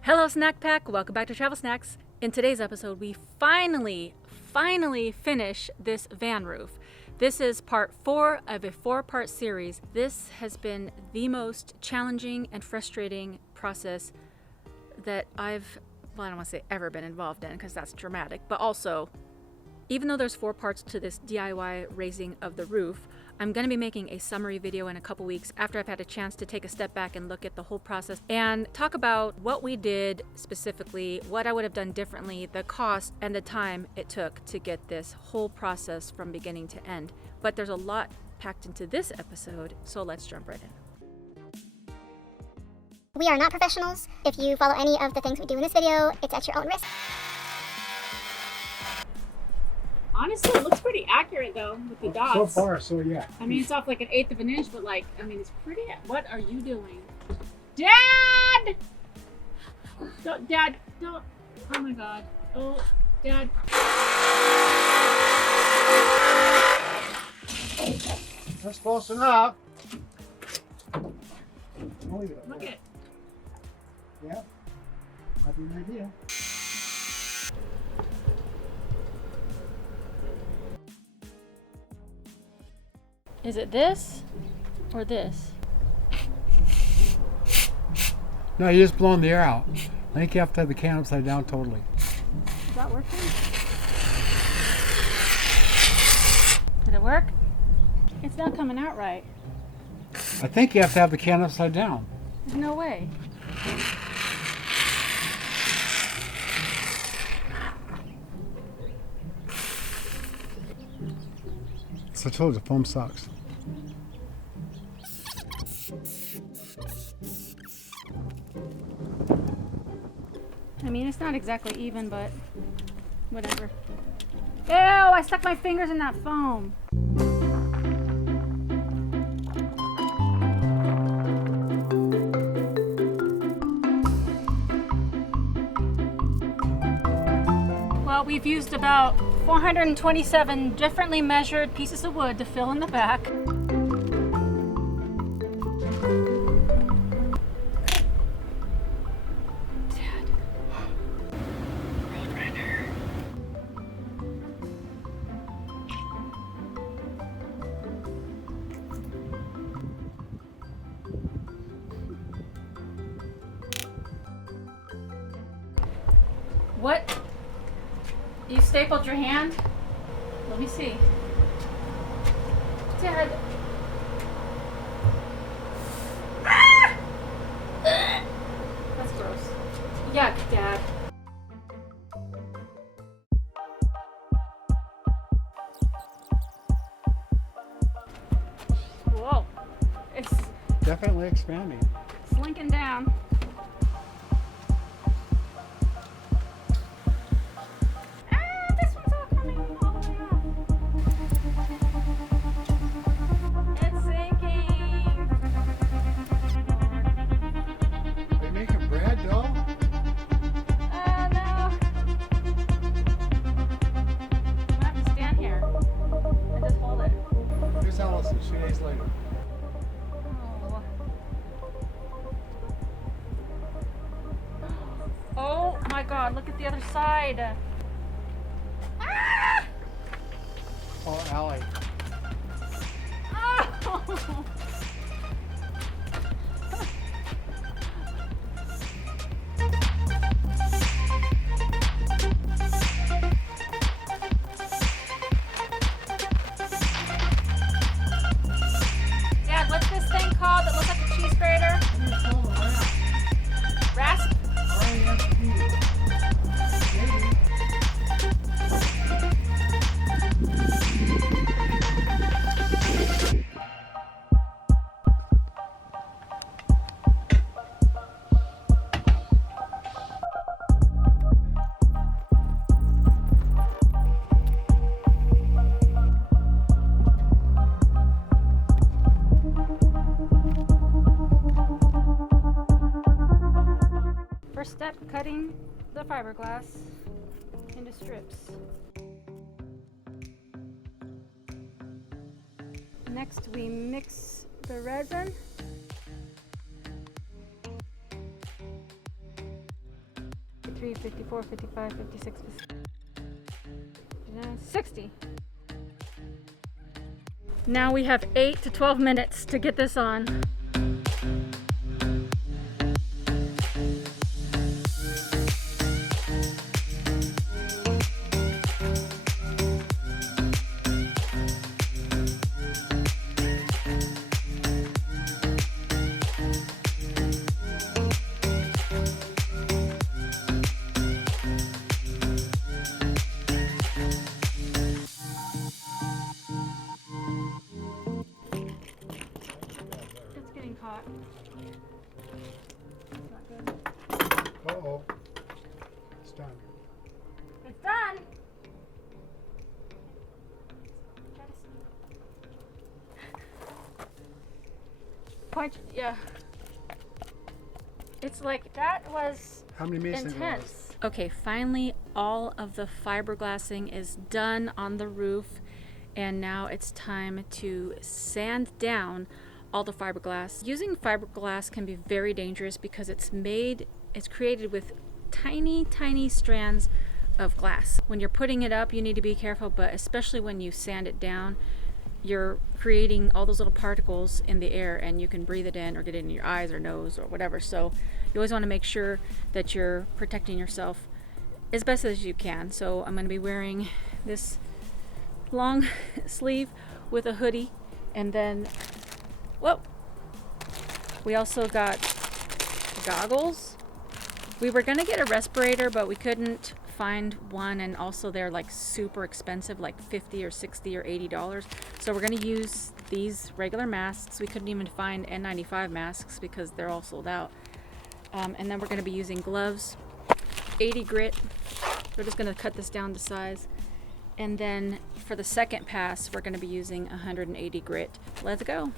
Hello Snack Pack, welcome back to Travel Snacks. In today's episode, we finally finish this van roof. This is part 4 of a 4-part series. This has been the most challenging and frustrating process that I don't want to say ever been involved in because that's dramatic, but also, even though there's 4 parts to this DIY raising of the roof, I'm going to be making a summary video in a couple weeks after I've had a chance to take a step back and look at the whole process and talk about what we did specifically, what I would have done differently, the cost, and the time it took to get this whole process from beginning to end. But there's a lot packed into this episode, so let's jump right in. We are not professionals. If you follow any of the things we do in this video, it's at your own risk. Honestly, it looks pretty accurate though with the dots. So far, so yeah. I mean, it's off like 1/8 of an inch, but like, I mean, it's pretty. What are you doing? Dad! Dad, don't. Oh my God. Oh, Dad. That's close enough. Look at it. Yeah, might be an idea. Is it this or this? No, you just blowing the air out. I think you have to have the can upside down totally. Is that working? Did it work? It's not coming out right. I think you have to have the can upside down. There's no way. So I told you, foam sucks. I mean, it's not exactly even, but whatever. Ew, I stuck my fingers in that foam. Well, we've used about 427 differently measured pieces of wood to fill in the back. Dad. Roadrunner. What? You stapled your hand? Let me see. Dad. Ah! That's gross. Yuck, Dad. Whoa. It's Definitely expanding. slinking down. Allison, 2 days later. Oh my God, look at the other side. Ah! Oh, Allie. Oh. Dad, what's this thing called that looks like a cheese grater? Rasp? First step, cutting the fiberglass into strips. Next, we mix the resin. 53, 54, 55, 56, 59, 60. Now we have 8 to 12 minutes to get this on. Hot. That's not good. Uh-oh. It's done. It's done. Point, yeah. It's like, that was How many minutes? intense. Okay, finally all of the fiberglassing is done on the roof, and now it's time to sand down all the fiberglass. Using fiberglass can be very dangerous because it's created with tiny strands of glass. When you're putting it up, you need to be careful, but especially when you sand it down, you're creating all those little particles in the air, and you can breathe it in or get it in your eyes or nose or whatever. So you always want to make sure that you're protecting yourself as best as you can. So I'm going to be wearing this long sleeve with a hoodie, and then whoa, we also got goggles. We were gonna get a respirator, but we couldn't find one, and also they're like super expensive, like $50 or $60 or $80. So we're gonna use these regular masks. We couldn't even find N95 masks because they're all sold out. And then we're gonna be using gloves, 80 grit. We're just gonna cut this down to size. And then for the second pass, we're gonna be using 180 grit. Let's go.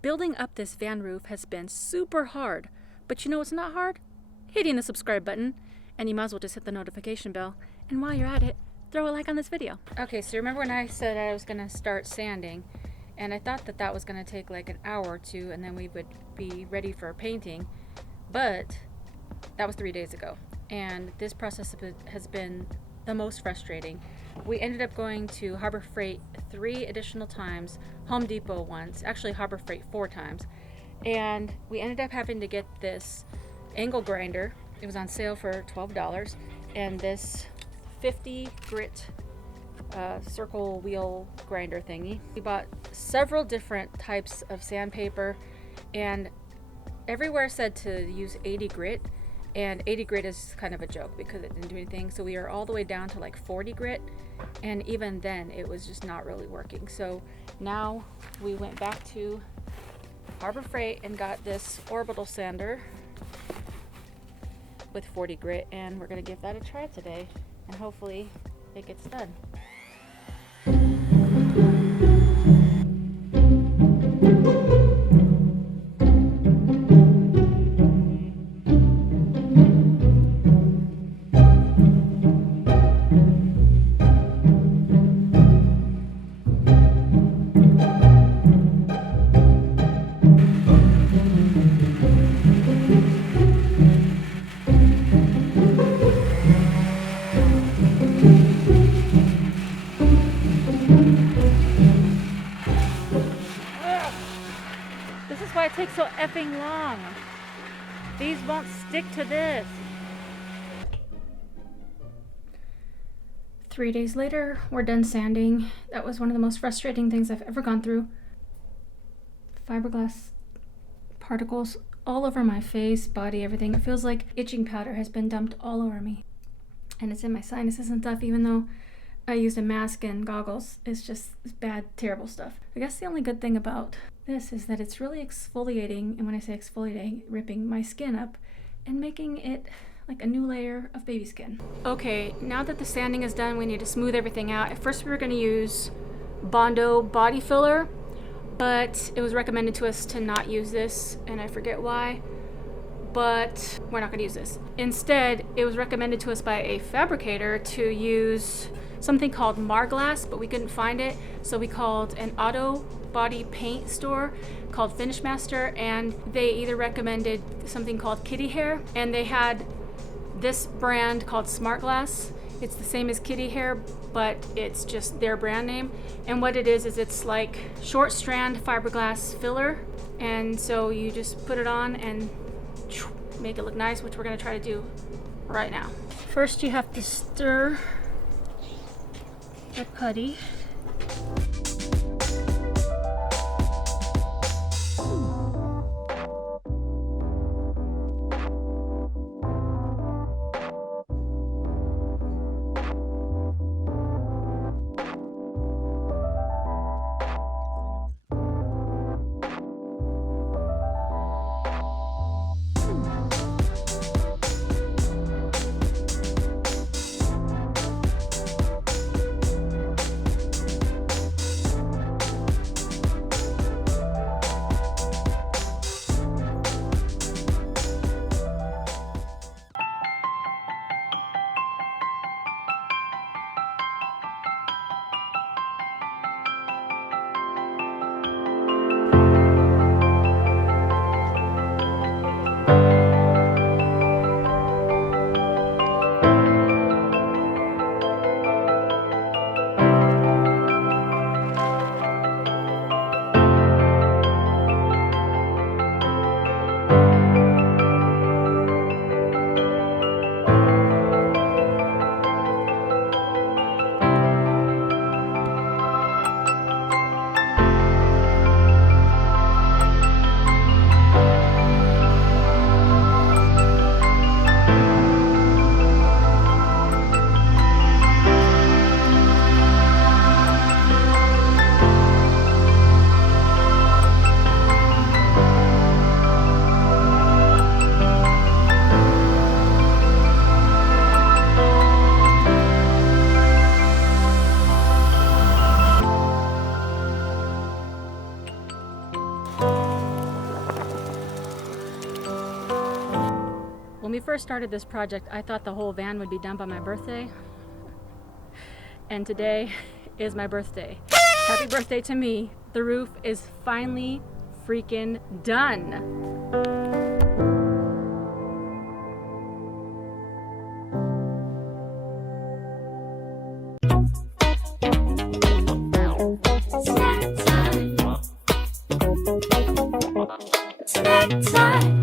Building up this van roof has been super hard, but you know what's not hard? Hitting the subscribe button, and you might as well just hit the notification bell. And while you're at it, throw a like on this video. Okay, so remember when I said I was gonna start sanding, and I thought that was gonna take like an hour or two, and then we would be ready for painting, but that was 3 days ago. And this process has been the most frustrating. We ended up going to Harbor Freight 3 additional times, Home Depot once, actually Harbor Freight 4 times, and we ended up having to get this angle grinder. It was on sale for $12, and this 50 grit circle wheel grinder thingy. We bought several different types of sandpaper, and everywhere said to use 80 grit, and 80 grit is kind of a joke because it didn't do anything. So we are all the way down to like 40 grit, and even then it was just not really working. So now we went back to Harbor Freight and got this orbital sander with 40 grit, and we're gonna give that a try today, and hopefully it gets done. This is why it takes so effing long. These won't stick to this. 3 days later, we're done sanding. That was one of the most frustrating things I've ever gone through. Fiberglass particles all over my face, body, everything. It feels like itching powder has been dumped all over me. And it's in my sinuses and stuff, even though I used a mask and goggles. It's bad, terrible stuff. I guess the only good thing about this is that it's really exfoliating, and when I say exfoliating, ripping my skin up and making it like a new layer of baby skin. Okay, now that the sanding is done, we need to smooth everything out. At first we were gonna use Bondo body filler, but it was recommended to us to not use this, and I forget why. but we're not going to use this. Instead, it was recommended to us by a fabricator to use something called Fiberglass, but we couldn't find it, so we called an auto body paint store called Finish Master, and they either recommended something called Kitty Hair, and they had this brand called Smart Glass. It's the same as Kitty Hair, but it's just their brand name. And what it is it's like short strand fiberglass filler, and so you just put it on and make it look nice, which we're going to try to do right now. First you have to stir the putty. When we first started this project, I thought the whole van would be done by my birthday. And today is my birthday. Happy birthday to me. The roof is finally freaking done. Snack time.